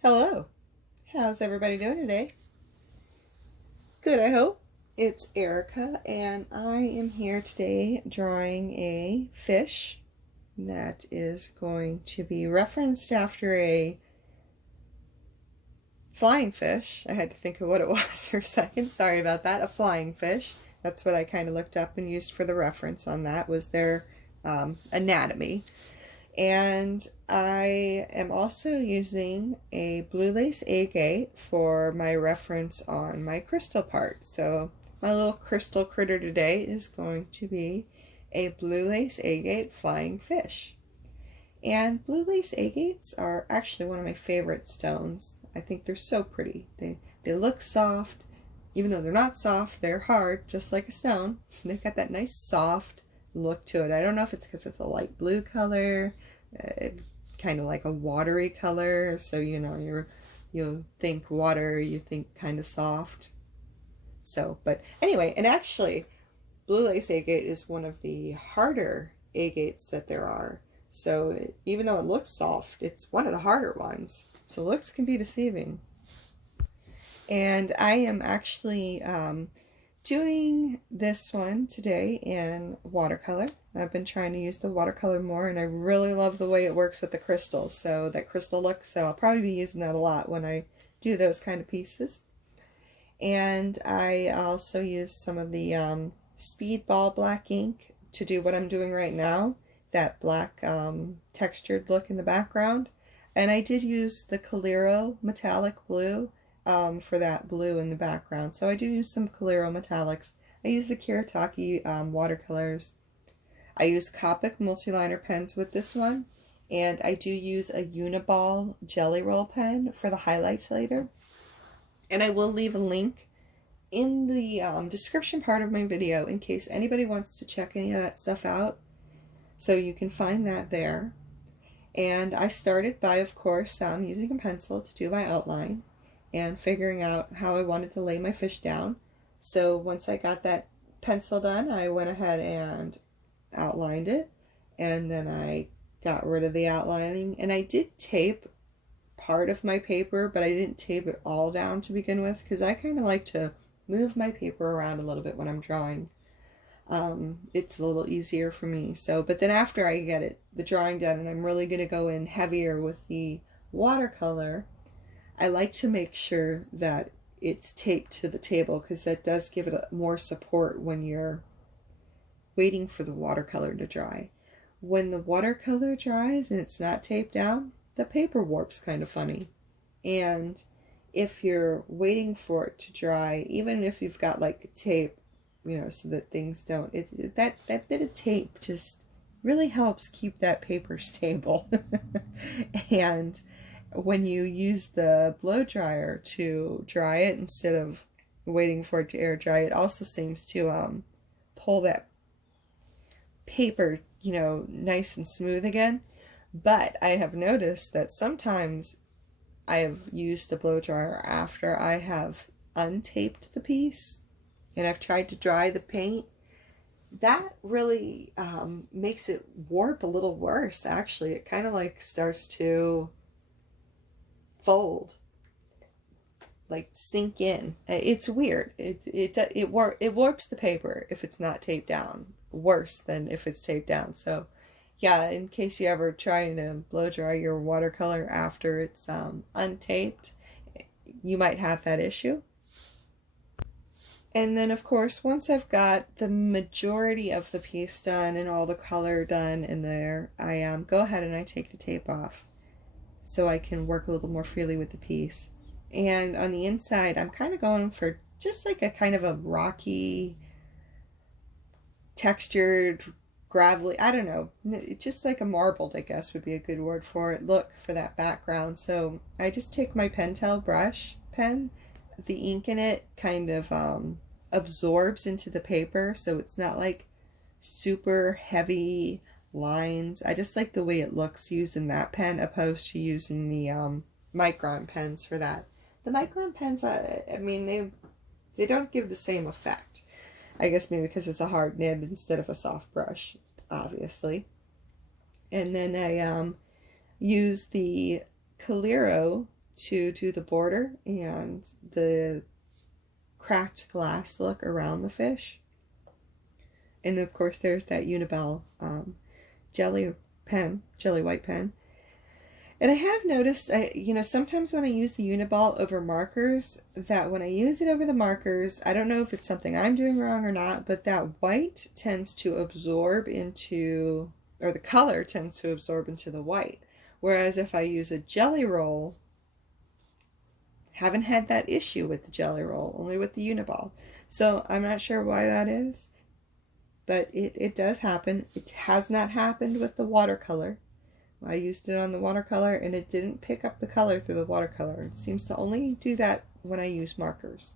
Hello, how's everybody doing today? Good, I hope. It's Erica, and I am here today drawing a fish that is going to be referenced after a flying fish. I had to think of what it was for a second. Sorry about that. A flying fish. That's what I kind of looked up and used for the reference on that, was their anatomy. And I am also using a blue lace agate for my reference on my crystal part. So my little crystal critter today is going to be a blue lace agate flying fish. And blue lace agates are actually one of my favorite stones. I think they're so pretty. They look soft. Even though they're not soft, they're hard, just like a stone. They've got that nice soft look to it. I don't know if it's because it's a light blue color, kind of like a watery color, so you know, you think water, you think kind of soft. So, but anyway, and actually blue lace agate is one of the harder agates that there are. So even though it looks soft, it's one of the harder ones. So looks can be deceiving. And I am actually doing this one today in watercolor. I've been trying to use the watercolor more, and I really love the way it works with the crystals. So that crystal look, so I'll probably be using that a lot when I do those kind of pieces. And I also use some of the Speedball black ink to do what I'm doing right now, that black textured look in the background. And I did use the Coliri metallic blue for that blue in the background. So I do use some Coliri metallics. I use the Kiritaki watercolors. I use Copic multiliner pens with this one. And I do use a Uniball jelly roll pen for the highlights later. And I will leave a link in the description part of my video in case anybody wants to check any of that stuff out. So you can find that there. And I started by, of course, using a pencil to do my outline and figuring out how I wanted to lay my fish down. So once I got that pencil done, I went ahead and outlined it, and then I got rid of the outlining, and I did tape part of my paper, but I didn't tape it all down to begin with, because I kind of like to move my paper around a little bit when I'm drawing. It's a little easier for me. So, but then after I get the drawing done, and I'm really going to go in heavier with the watercolor, I like to make sure that it's taped to the table, because that does give it more support when you're waiting for the watercolor to dry. When the watercolor dries and it's not taped down, the paper warps kind of funny. And if you're waiting for it to dry, even if you've got like tape, you know, so that things don't, that bit of tape just really helps keep that paper stable. And when you use the blow dryer to dry it instead of waiting for it to air dry, it also seems to pull that paper, you know, nice and smooth again. But I have noticed that sometimes I have used a blow dryer after I have untaped the piece and I've tried to dry the paint. That really makes it warp a little worse, actually. It kind of like starts to fold, like sink in. It's weird. It warps the paper if it's not taped down, worse than if it's taped down. So yeah, in case you ever try to blow dry your watercolor after it's untaped, you might have that issue. And then of course, once I've got the majority of the piece done and all the color done in there, I go ahead and I take the tape off so I can work a little more freely with the piece. And on the inside, I'm kind of going for just like a kind of a rocky, textured, gravelly, I don't know, just like a marbled, I guess would be a good word for it, look for that background. So I just take my Pentel brush pen, the ink in it kind of absorbs into the paper, so it's not like super heavy lines. I just like the way it looks using that pen opposed to using the Micron pens for that. The Micron pens, I mean, they don't give the same effect. I guess maybe because it's a hard nib instead of a soft brush, obviously. And then I use the Coliri to do the border and the cracked glass look around the fish. And of course there's that Uniball jelly white pen. And I have noticed, you know, sometimes when I use the Uniball over markers, that when I use it over the markers, I don't know if it's something I'm doing wrong or not, but that white tends to absorb into, or the color tends to absorb into the white. Whereas if I use a jelly roll, haven't had that issue with the jelly roll, only with the Uniball. So I'm not sure why that is, but it does happen. It has not happened with the watercolor. I used it on the watercolor and it didn't pick up the color through the watercolor. It seems to only do that when I use markers.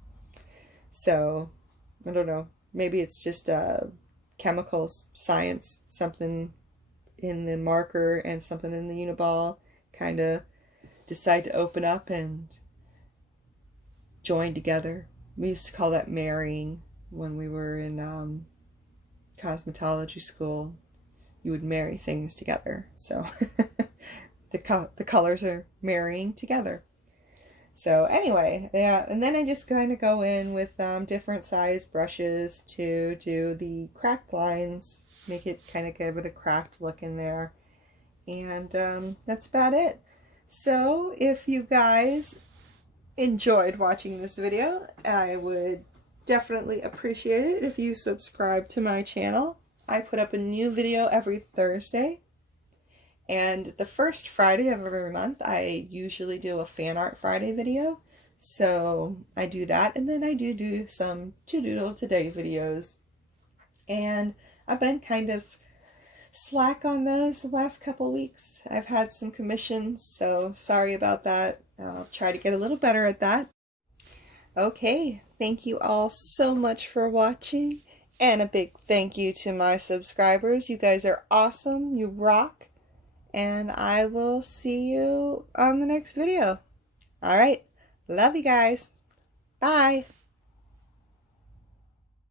So, I don't know. Maybe it's just chemicals, science, something in the marker and something in the Uniball kind of decide to open up and join together. We used to call that marrying when we were in cosmetology school. You would marry things together. So the colors are marrying together. So anyway, yeah, and then I just kind of go in with different size brushes to do the cracked lines, make it kind of give it a cracked look in there. And that's about it. So if you guys enjoyed watching this video, I would definitely appreciate it if you subscribe to my channel. I put up a new video every Thursday, and the first Friday of every month I usually do a Fan Art Friday video, so I do that, and then I do some To-Doodle Today videos, and I've been kind of slack on those the last couple weeks. I've had some commissions, so sorry about that. I'll try to get a little better at that. Okay, thank you all so much for watching. And a big thank you to my subscribers. You guys are awesome. You rock. And I will see you on the next video. All right. Love you guys. Bye.